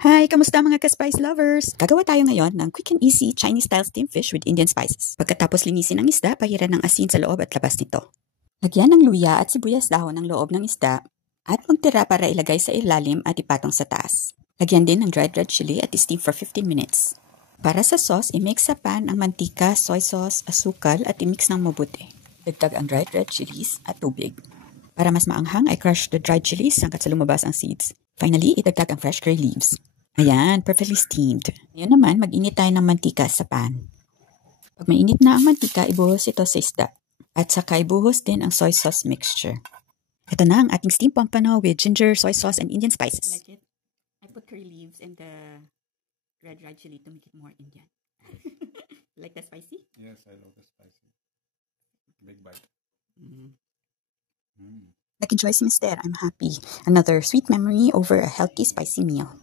Hi! Kamusta mga ka-spice lovers? Gagawa tayo ngayon ng quick and easy Chinese-style steamed fish with Indian spices. Pagkatapos linisin ang isda, pahiran ng asin sa loob at labas nito. Lagyan ng luya at sibuyas dahon ng loob ng isda at magtira para ilagay sa ilalim at ipatong sa taas. Lagyan din ng dried red chili at steam for 15 minutes. Para sa sauce, i-mix sa pan ang mantika, soy sauce, asukal at i-mix ng mabuti. Dagdag ang dried red chilies at tubig. Para mas maanghang, I crush the dried chilies hanggat sa lumabas ang seeds. Finally, idagdag ang fresh curry leaves. Ayan, perfectly steamed. Ngayon naman, mag-init tayo ng mantika sa pan. Pag mainit na ang mantika, ibuhos ito sa isda. At saka ibuhos din ang soy sauce mixture. Ito na ang ating steamed pompano with ginger, soy sauce, and Indian spices. Like it? I put curry leaves and the red chili to make it more Indian. Like that spicy? Yes, I love the spicy. Big bite. Nag-enjoy si Mister. I'm happy. Another sweet memory over a healthy, spicy meal.